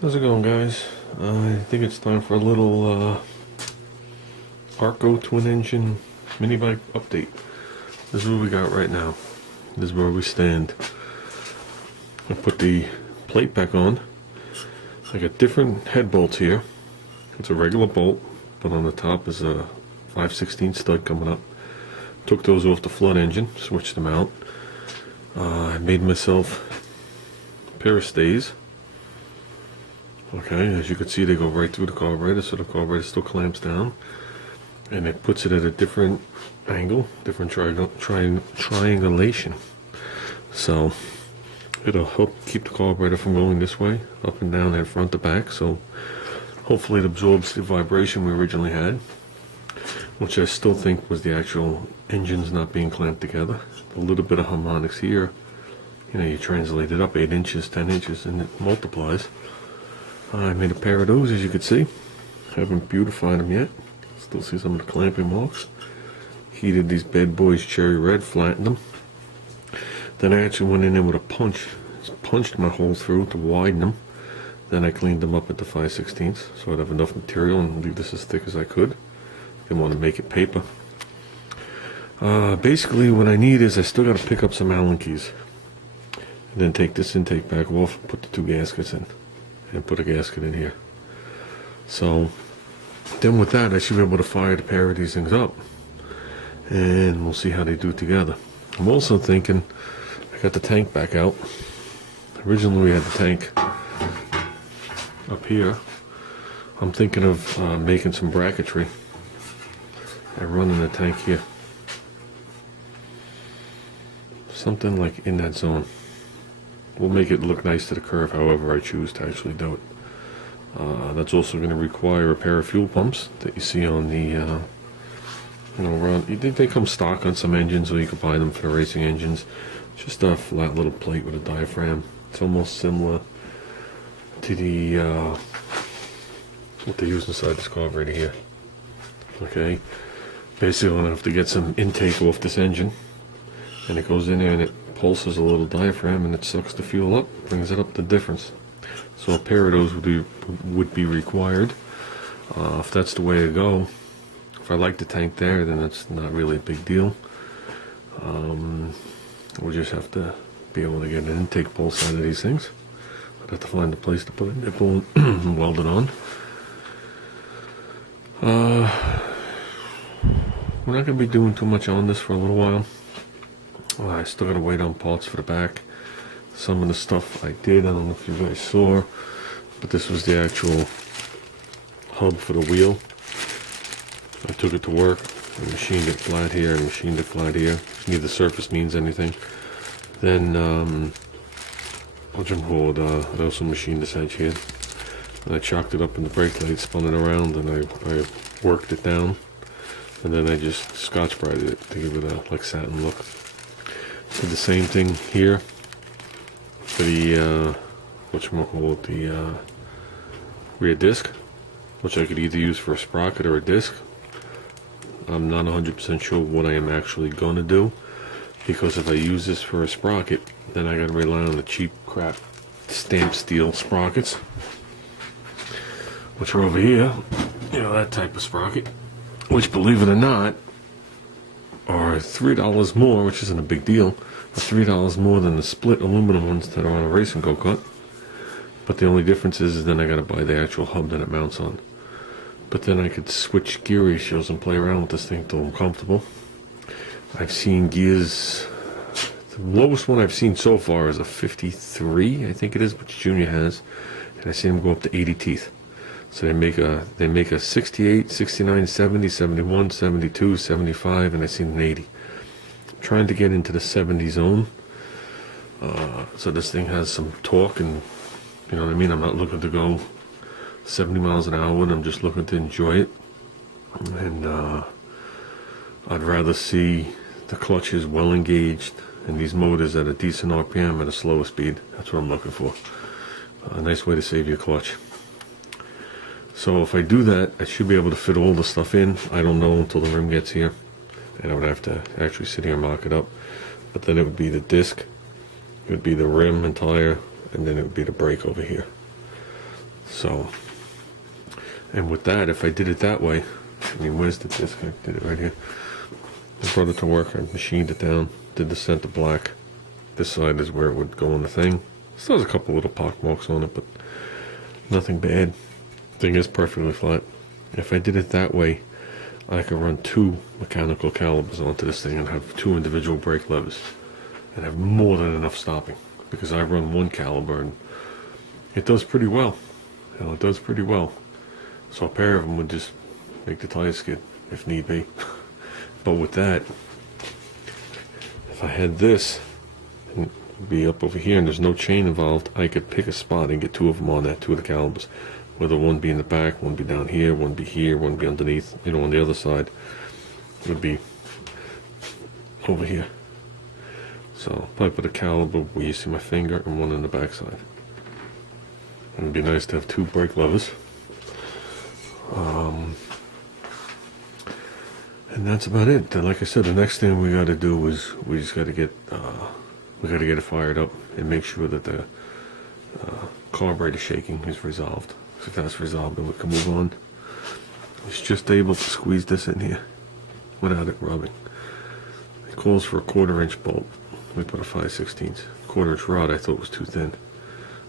How's it going, guys? I think it's time for a little Arco twin engine mini bike update. This is what we got right now. This is where we stand. I put the plate back on. I got different head bolts here. It's a regular bolt, but on the top is a 5/16 stud coming up. Took those off the flood engine, switched them out. I made myself a pair of stays. Okay, as you can see, they go right through the carburetor, so the carburetor still clamps down, and it puts it at a different angle, different triangulation. So it'll help keep the carburetor from going this way, up and down, and front to back. So hopefully it absorbs the vibration we originally had, which I still think was the actual engines not being clamped together. A little bit of harmonics here, you translate it up 8 inches, 10 inches, and it multiplies. I made a pair of those, as you can see. Haven't beautified them yet. Still see some of the clamping marks. Heated these bad boys cherry red, flattened them. Then I actually went in there with a punch. Just punched my hole through to widen them. Then I cleaned them up at the 5/16, so I'd have enough material and leave this as thick as I could. Didn't want to make it paper. Basically what I need is I still got to pick up some Allen keys. And then take this intake back off and put the 2 gaskets in. And put a gasket in here. So then with that, I should be able to fire the pair of these things up, and we'll see how they do together. I'm also thinking, I got the tank back out. Originally we had the tank up here. I'm thinking of making some bracketry and running the tank here, something like in that zone. We'll make it look nice to the curve, however I choose to actually do it. That's also going to require a pair of fuel pumps that you see on the, they come stock on some engines, or you can buy them for the racing engines. Just a flat little plate with a diaphragm. It's almost similar to the what they use inside this carburetor here. Okay, basically I'm going to have to get some intake off this engine, and it goes in there and it pulses a little diaphragm, and it sucks the fuel up, brings it up the difference. So a pair of those would be required. If that's the way to go, if I like the tank there, then that's not really a big deal. We'll just have to be able to get an intake pulse out of these things. I'd have to find a place to put a nipple and weld it on. We're not going to be doing too much on this for a little while. I still gotta wait on parts for the back. Some of the stuff I did, I don't know if you guys saw, but this was the actual hub for the wheel. I took it to work and machined it flat here and machined it flat here. Neither surface means anything. Then I also machined this edge here, and I chalked it up in the brake light, spun it around, and I worked it down, and then I just Scotch-Brighted it to give it a like satin look. Did the same thing here for the rear disc, which I could either use for a sprocket or a disc. I'm not 100% sure what I am actually going to do, because if I use this for a sprocket, then I got to rely on the cheap crap stamped steel sprockets, which are over here. That type of sprocket, which, believe it or not, are $3 more, which isn't a big deal, but $3 more than the split aluminum ones that are on a racing go-kart. But the only difference is then I gotta buy the actual hub that it mounts on. But then I could switch gear ratios and play around with this thing till I'm comfortable. I've seen gears, the lowest one I've seen so far is a 53, I think it is, which Junior has, and I've seen them go up to 80 teeth. So they make a 68, 69, 70, 71, 72, 75, and I seen an 80. I'm trying to get into the 70 zone. So this thing has some torque, and you know what I mean? I'm not looking to go 70 miles an hour, and I'm just looking to enjoy it. And I'd rather see the clutches well engaged and these motors at a decent RPM at a slower speed. That's what I'm looking for. A nice way to save your clutch. So if I do that, I should be able to fit all the stuff in. I don't know until the rim gets here, and I would have to actually sit here and mock it up. But then it would be the disc, it would be the rim and tire, and then it would be the brake over here. So, and with that, if I did it that way, I mean, where's the disc? I did it right here. I brought it to work, I machined it down, did the center black. This side is where it would go on the thing. Still has a couple little pock marks on it, but nothing bad. Thing is perfectly flat. If I did it that way, I could run 2 mechanical calibers onto this thing and have 2 individual brake levers and have more than enough stopping, because I run 1 caliber and it does pretty well. You know, it does pretty well. So a pair of them would just make the tire skid if need be. But with that, if I had this and be up over here and there's no chain involved, I could pick a spot and get 2 of them on that, 2 of the calibers. Whether one be in the back, one be down here, one be here, one be underneath, you know, on the other side would be over here. So probably put a caliber where you see my finger and one on the back side. And it'd be nice to have 2 brake levers. And that's about it. Then, like I said, the next thing we got to do is we just got to get it fired up and make sure that the carburetor shaking is resolved. So if that's resolved, then we can move on. It's just able to squeeze this in here without it rubbing. It calls for a 1/4 inch bolt. We put a 5/16. 1/4 inch rod I thought was too thin.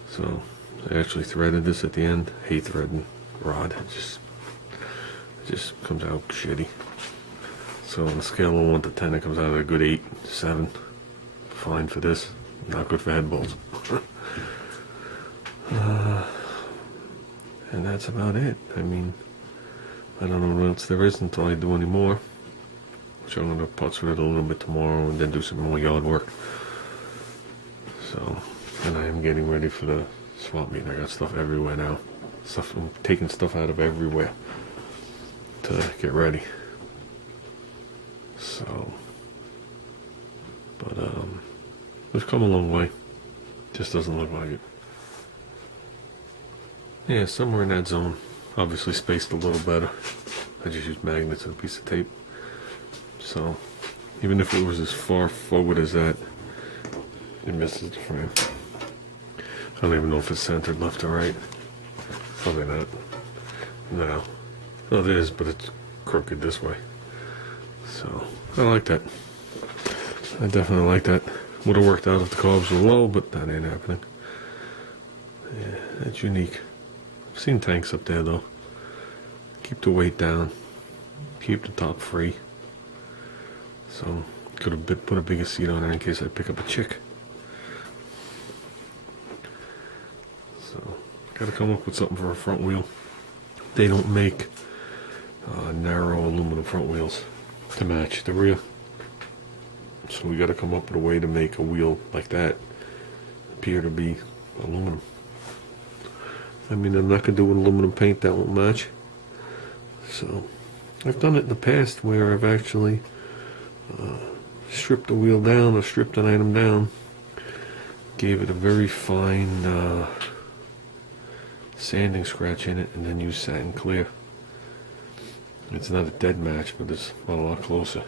So I actually threaded this at the end. Hate threading rod. It just comes out shitty. So on a scale of 1 to 10, it comes out at a good 8, 7. Fine for this. Not good for head bolts. And that's about it. I mean, I don't know what else there is until I do any more. Which I'm going to putz with it a little bit tomorrow and then do some more yard work. So, and I am getting ready for the swap meet. I got stuff everywhere now. I'm taking stuff out of everywhere to get ready. So, but we've come a long way. Just doesn't look like it. Yeah, somewhere in that zone. Obviously spaced a little better. I just used magnets and a piece of tape. So, even if it was as far forward as that, it misses the frame. I don't even know if it's centered left or right. Probably not. No. Oh, it is, but it's crooked this way. So, I like that. I definitely like that. Would have worked out if the carbs were low, but that ain't happening. Yeah, that's unique. I've seen tanks up there, though. Keep the weight down. Keep the top free. So, could have put a bigger seat on there in case I pick up a chick. So, gotta come up with something for a front wheel. They don't make narrow aluminum front wheels to match the rear. So we gotta come up with a way to make a wheel like that appear to be aluminum. I mean, I'm not gonna do an aluminum paint, that won't match. So, I've done it in the past where I've actually stripped the wheel down or stripped an item down, gave it a very fine sanding scratch in it, and then used satin clear. It's not a dead match, but it's a lot closer.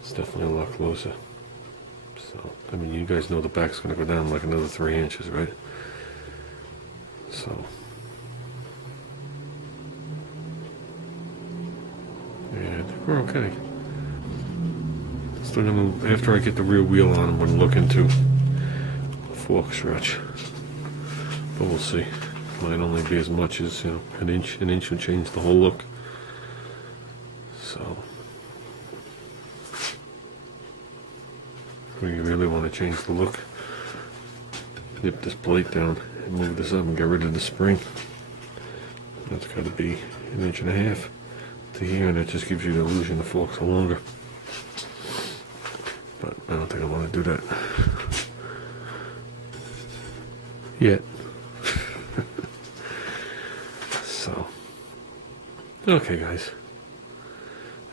It's definitely a lot closer. So, I mean, you guys know the back's going to go down like another 3 inches, right? So, yeah, I think we're okay. Still gonna, after I get the rear wheel on, I'm going to look into a fork stretch. But we'll see. Might only be as much as, you know, an inch. An inch would change the whole look. So, when you really want to change the look, nip this plate down and move this up and get rid of the spring. That's got to be 1.5 inches to here, and that just gives you the illusion the forks are longer. But I don't think I want to do that yet. So, okay, guys.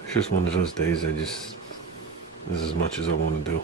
It's just one of those days. This is as much as I want to do.